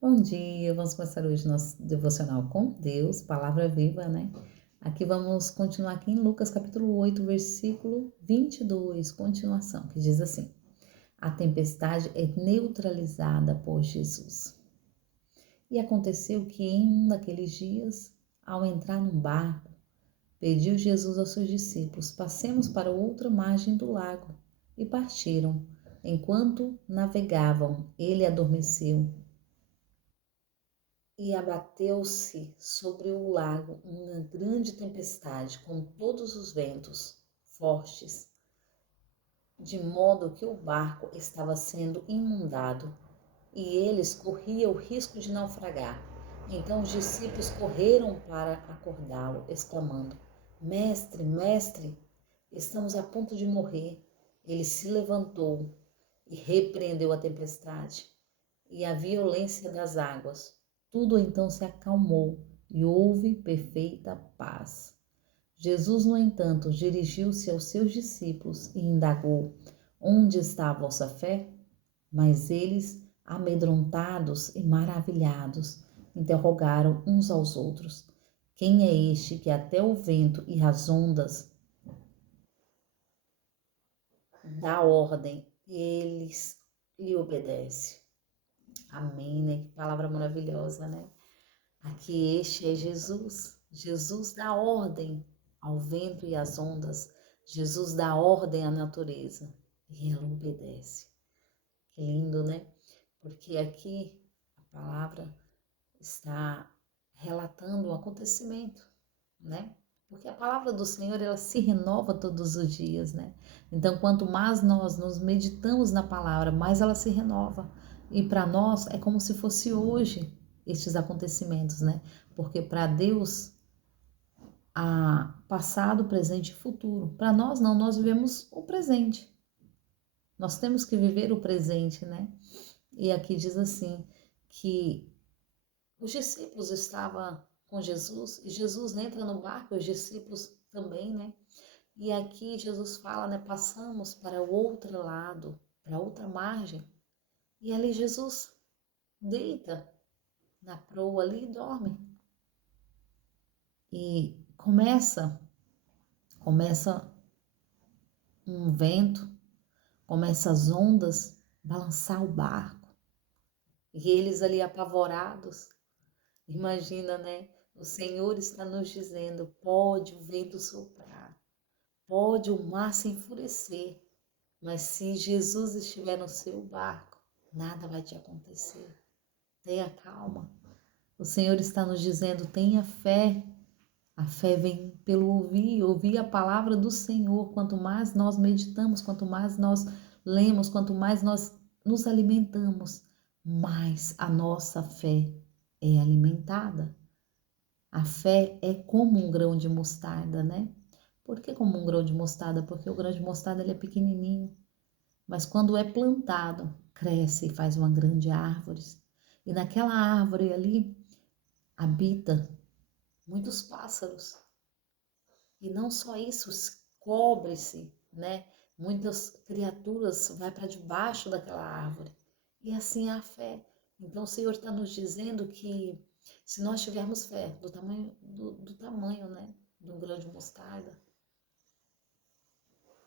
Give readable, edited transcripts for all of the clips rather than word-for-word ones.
Bom dia, vamos começar hoje nosso devocional com Deus, palavra viva, né? Aqui vamos continuar aqui em Lucas capítulo 8, versículo 22, continuação, que diz assim: A tempestade é neutralizada por Jesus. E aconteceu que em um daqueles dias, ao entrar num barco, pediu Jesus aos seus discípulos: Passemos para outra margem do lago. E partiram. Enquanto navegavam, ele adormeceu. E abateu-se sobre o lago uma grande tempestade, com todos os ventos fortes, de modo que o barco estava sendo inundado, e eles corriam o risco de naufragar. Então os discípulos correram para acordá-lo, exclamando: Mestre, mestre, estamos a ponto de morrer. Ele se levantou e repreendeu a tempestade e a violência das águas. Tudo então se acalmou e houve perfeita paz. Jesus, no entanto, dirigiu-se aos seus discípulos e indagou: Onde está a vossa fé? Mas eles, amedrontados e maravilhados, interrogaram uns aos outros: Quem é este que até o vento e as ondas dá ordem e eles lhe obedecem? Amém, né? Que palavra maravilhosa, né? Aqui este é Jesus. Jesus dá ordem ao vento e às ondas. Jesus dá ordem à natureza e ela obedece. Que lindo, né? Porque aqui a palavra está relatando um acontecimento, né? Porque a palavra do Senhor, ela se renova todos os dias, né? Então, quanto mais nós nos meditamos na palavra, mais ela se renova. E para nós é como se fosse hoje estes acontecimentos, né? Porque para Deus, há passado, presente e futuro. Para nós não, nós vivemos o presente. Nós temos que viver o presente, né? E aqui diz assim que os discípulos estavam com Jesus e Jesus entra no barco, os discípulos também, né? E aqui Jesus fala, né? Passamos para o outro lado, para outra margem. E ali Jesus deita na proa ali e dorme. E começa um vento, começa as ondas balançar o barco. E eles ali apavorados. Imagina, né? O Senhor está nos dizendo: pode o vento soprar, pode o mar se enfurecer, mas se Jesus estiver no seu barco, nada vai te acontecer. Tenha calma. O Senhor está nos dizendo: tenha fé. A fé vem pelo ouvir, ouvir a palavra do Senhor. Quanto mais nós meditamos, quanto mais nós lemos, quanto mais nós nos alimentamos, mais a nossa fé é alimentada. A fé é como um grão de mostarda, né? Por que como um grão de mostarda? Porque o grão de mostarda ele é pequenininho, mas quando é plantado, cresce e faz uma grande árvore. E naquela árvore ali habita muitos pássaros. E não só isso, cobre-se, né? Muitas criaturas vai para debaixo daquela árvore. E assim é a fé. Então o Senhor está nos dizendo que se nós tivermos fé do tamanho, né? De um grão de mostarda,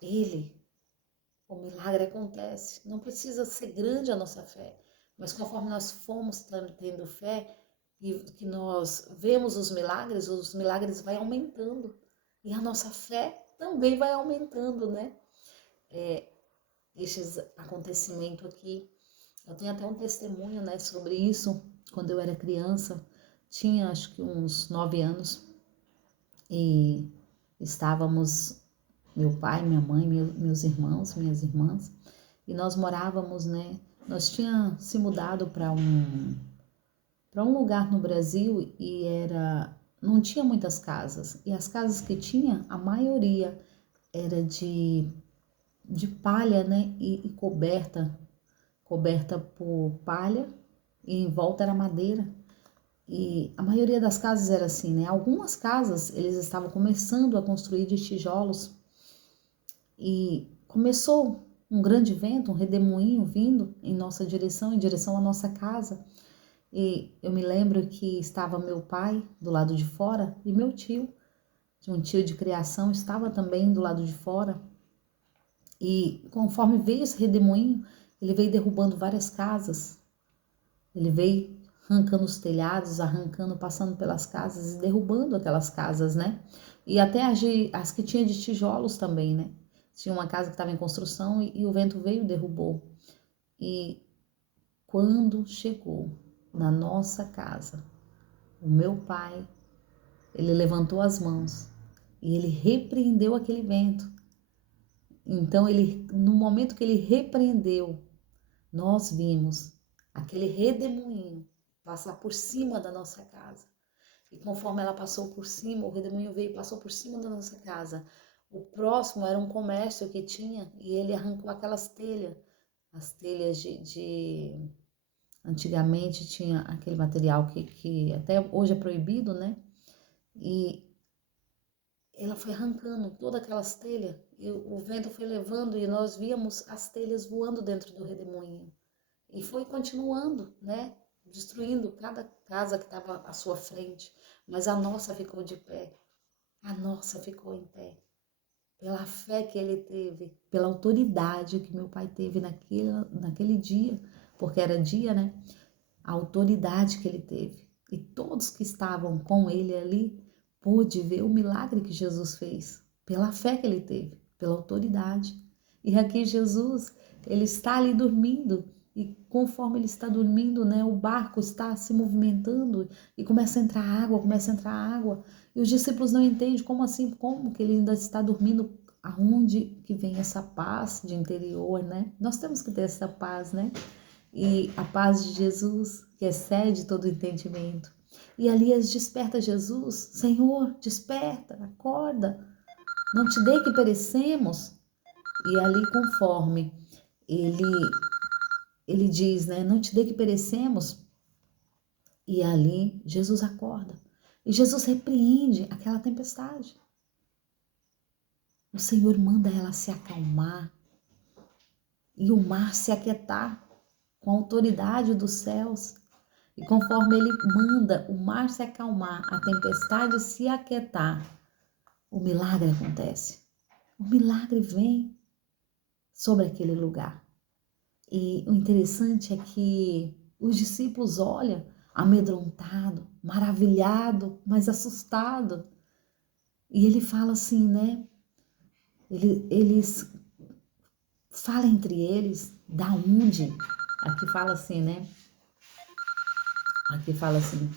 ele, o milagre acontece. Não precisa ser grande a nossa fé, mas conforme nós formos tendo fé e que nós vemos os milagres vai aumentando. E a nossa fé também vai aumentando, né? Esses acontecimentos aqui. Eu tenho até um testemunho, né, sobre isso. Quando eu era criança, tinha acho que uns 9 anos, e estávamos, meu pai, minha mãe, meus irmãos, minhas irmãs, e nós morávamos, né? Nós tínhamos se mudado para um lugar no Brasil e não tinha muitas casas. E as casas que tinha, a maioria era de palha, né? E coberta por palha, e em volta era madeira. E a maioria das casas era assim, né? Algumas casas eles estavam começando a construir de tijolos e começou um grande vento, um redemoinho vindo em nossa direção, em direção à nossa casa. E eu me lembro que estava meu pai do lado de fora e meu tio, de um tio de criação, estava também do lado de fora. E conforme veio esse redemoinho, ele veio derrubando várias casas. Ele veio arrancando os telhados, arrancando, passando pelas casas e derrubando aquelas casas, né? E até as que tinha de tijolos também, né? Tinha uma casa que estava em construção e o vento veio e derrubou. E quando chegou na nossa casa, o meu pai, ele levantou as mãos e ele repreendeu aquele vento. Então, no momento que ele repreendeu, nós vimos aquele redemoinho passar por cima da nossa casa. E conforme ela passou por cima, o redemoinho veio e passou por cima da nossa casa. O próximo era um comércio que tinha e ele arrancou aquelas telhas, as telhas antigamente tinha aquele material que até hoje é proibido, né? E ela foi arrancando todas aquelas telhas e o vento foi levando e nós víamos as telhas voando dentro do redemoinho. E foi continuando, né? Destruindo cada casa que estava à sua frente. Mas a nossa ficou de pé. A nossa ficou em pé. Pela fé que ele teve, pela autoridade que meu pai teve naquele dia, porque era dia, né? A autoridade que ele teve. E todos que estavam com ele ali pôde ver o milagre que Jesus fez, pela fé que ele teve, pela autoridade. E aqui Jesus, ele está ali dormindo e conforme ele está dormindo, né, o barco está se movimentando e começa a entrar água, começa a entrar água. E os discípulos não entendem como assim, como que ele ainda está dormindo, aonde que vem essa paz de interior, né? Nós temos que ter essa paz, né? E a paz de Jesus, que excede todo entendimento. E Elias desperta Jesus, Senhor, desperta, acorda, não te dê que perecemos. E ali conforme ele diz, né, não te dê que perecemos, e ali Jesus acorda. E Jesus repreende aquela tempestade. O Senhor manda ela se acalmar e o mar se aquietar com a autoridade dos céus. E conforme ele manda o mar se acalmar, a tempestade se aquietar, o milagre acontece. O milagre vem sobre aquele lugar. E o interessante é que os discípulos olham amedrontado, maravilhado, mas assustado. E ele fala assim, né? Eles falam entre eles, da onde? Aqui fala assim, né? Aqui fala assim,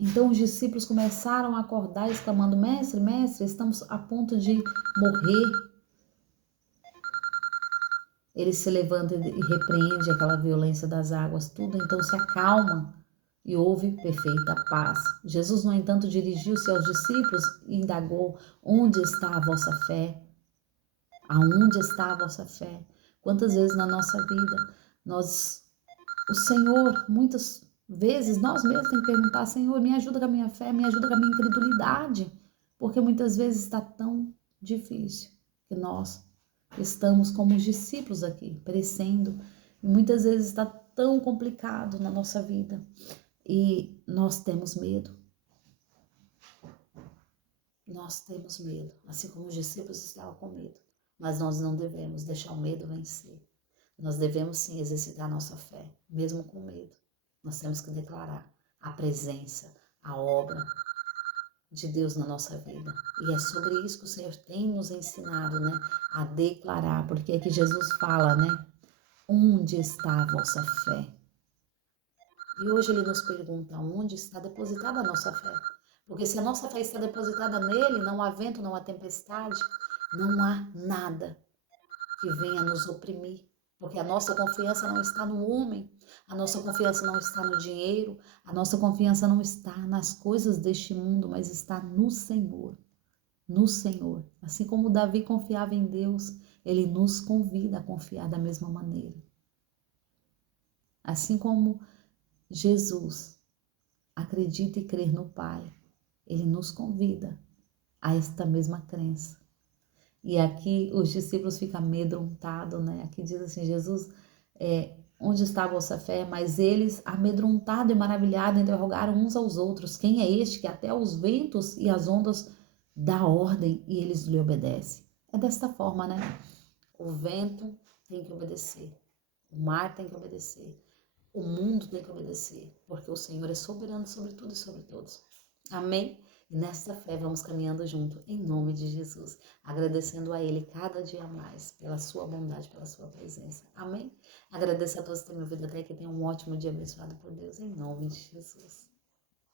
então os discípulos começaram a acordar, exclamando: Mestre, mestre, estamos a ponto de morrer. Ele se levanta e repreende aquela violência das águas, tudo então se acalma e houve perfeita paz. Jesus, no entanto, dirigiu-se aos discípulos e indagou: Onde está a vossa fé? Aonde está a vossa fé? Quantas vezes na nossa vida o Senhor, muitas vezes nós mesmos temos que perguntar: Senhor, me ajuda com a minha fé, me ajuda com a minha incredulidade, porque muitas vezes está tão difícil que nós estamos como os discípulos aqui, perecendo, e muitas vezes está tão complicado na nossa vida e nós temos medo. Nós temos medo, assim como os discípulos estavam com medo, mas nós não devemos deixar o medo vencer. Nós devemos sim exercitar nossa fé, mesmo com medo. Nós temos que declarar a presença, a obra de Deus na nossa vida. E é sobre isso que o Senhor tem nos ensinado, né? A declarar, porque é que Jesus fala, né? Onde está a vossa fé? E hoje ele nos pergunta onde está depositada a nossa fé. Porque se a nossa fé está depositada nele, não há vento, não há tempestade, não há nada que venha nos oprimir. Porque a nossa confiança não está no homem, a nossa confiança não está no dinheiro, a nossa confiança não está nas coisas deste mundo, mas está no Senhor. No Senhor. Assim como Davi confiava em Deus, ele nos convida a confiar da mesma maneira. Assim como Jesus acredita e crê no Pai, ele nos convida a esta mesma crença. E aqui os discípulos ficam amedrontados, né? Aqui diz assim, Jesus Onde está a vossa fé? Mas eles, amedrontados e maravilhados, interrogaram uns aos outros: quem é este que até os ventos e as ondas dá ordem e eles lhe obedecem? É desta forma, né? O vento tem que obedecer, o mar tem que obedecer, o mundo tem que obedecer, porque o Senhor é soberano sobre tudo e sobre todos. Amém? E nesta fé vamos caminhando junto, em nome de Jesus, agradecendo a Ele cada dia mais pela sua bondade, pela sua presença. Amém? Agradeço a todos que têm me ouvido até aqui. Tenham um ótimo dia abençoado por Deus, em nome de Jesus.